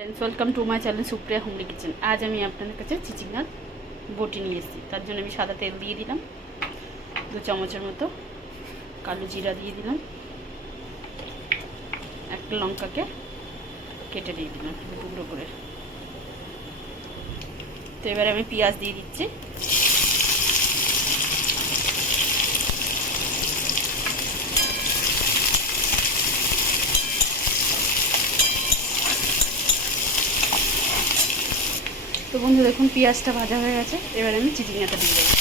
Welcome to my channel Supriya homely kitchen. আজ আমি আপনাদের কাছে চিচিঙ্গার বটি নিয়ে এসেছি। তার জন্য আমি সাদা তেল দিয়ে দিলাম 2 চামচের মতো, কালো জিরা দিয়ে দিলাম, একটা লঙ্কাকে কেটে দিয়ে দিলাম টুকরো করে। তো এবারে আমি পেঁয়াজ দিয়ে দিচ্ছি। তো বন্ধু দেখুন পেঁয়াজটা ভাজা হয়ে গেছে, এবারে আমি চিচিঙ্গাটা দিয়ে দেবো।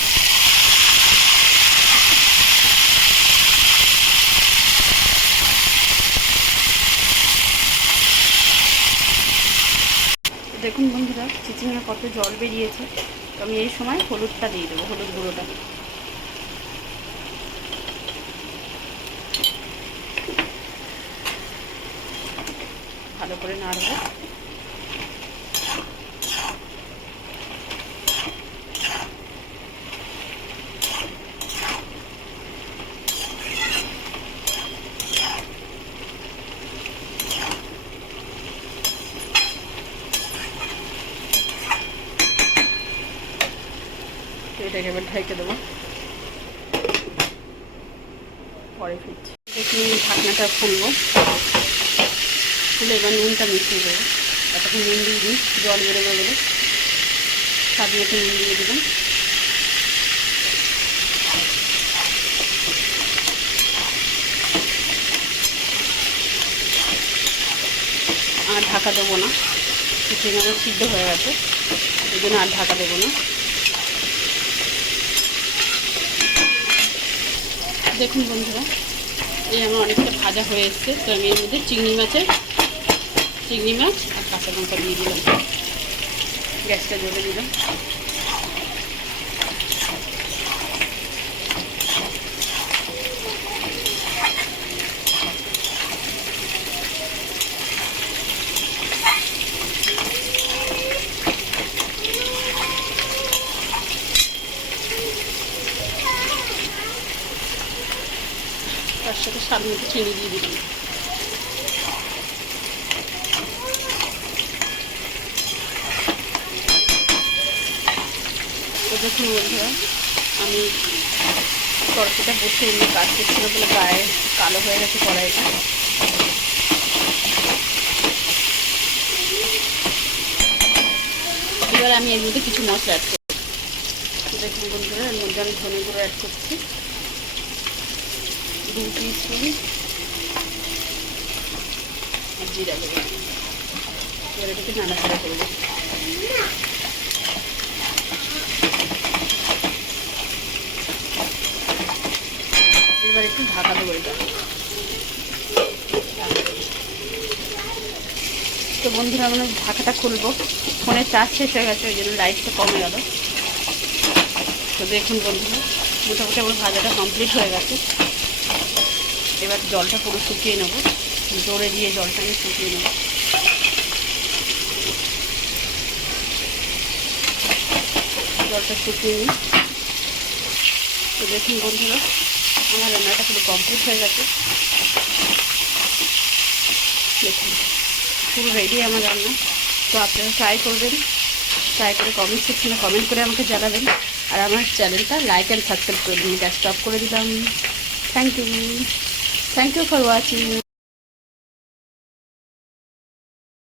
দেখুন বন্ধুরা চিচিঙ্গা কত জল বেরিয়েছে। তো আমি এই সময় হলুদটা দিয়ে দেবো, হলুদ গুঁড়োটা। ভালো করে নাড়বো। এটাকে এবার ঢেকে দেবো, পরে ফিরছি। দেখুন ঢাকনাটা খুলবো, খুলে এবার নুনটা মিশিয়ে দেবো। এতক্ষণ নুন দিয়ে দিই, জল বেরোবে বলে স্বাদ মতো নুন দিয়ে দিলাম। আর ঢাকা দেবো না, চিচিঙ্গাটা সিদ্ধ হয়ে গেছে, এই জন্য আর ঢাকা দেবো না। দেখুন বন্ধুরা এই আমার অনেকটা ভাজা হয়ে এসছে। তো আমি এর মধ্যে চিংড়ি মাছ আর কাঁচা লঙ্কা দিয়ে দিলাম, গ্যাসটা জ্বলে দিলাম। তার সাথে স্বাদ মতো চিনি দিয়ে দিলাম। তো দেখুন বন্ধুরা আমি তরকারিটা বসে এমনি কাজ করছিল বলে গায়ে কালো হয়ে গেছে কড়াইটা। এবার আমি এর মধ্যে কিছু মশলা অ্যাড করছি। দেখুন বন্ধুরা এর মধ্যে আমি ধনে গুঁড়ো অ্যাড করছি 2 টিস্পুন, আর জিরা গুঁড়ো। এবার এটাকে নাড়াচাড়া করবো। এবার একটু ঢাকা দেবো এটা। তো বন্ধুরা আমরা ঢাকাটা খুলবো, ফোনের চার্জ শেষ হয়ে গেছে, ওই জন্য লাইটটা কমে গেল। তো দেখুন বন্ধুরা মোটামুটি আমার ভাজাটা কমপ্লিট হয়ে গেছে। এবার জলটা পুরো শুকিয়ে নেবো, জোরে দিয়ে জলটা আমি শুকিয়ে নেব। জলটা শুকিয়ে নিই। তো দেখুন বন্ধুরা আমার রান্নাটা পুরো কমপ্লিট হয়ে গেছে। দেখুন পুরো রেডি আমার রান্না। তো আপনারা ট্রাই করবেন, ট্রাই করে কমেন্ট সেকশনে কমেন্ট করে আমাকে জানাবেন। আর আমার চ্যানেলটা লাইক অ্যান্ড সাবস্ক্রাইব করে দিন। এটা স্টপ করে দিলাম। Thank you for watching.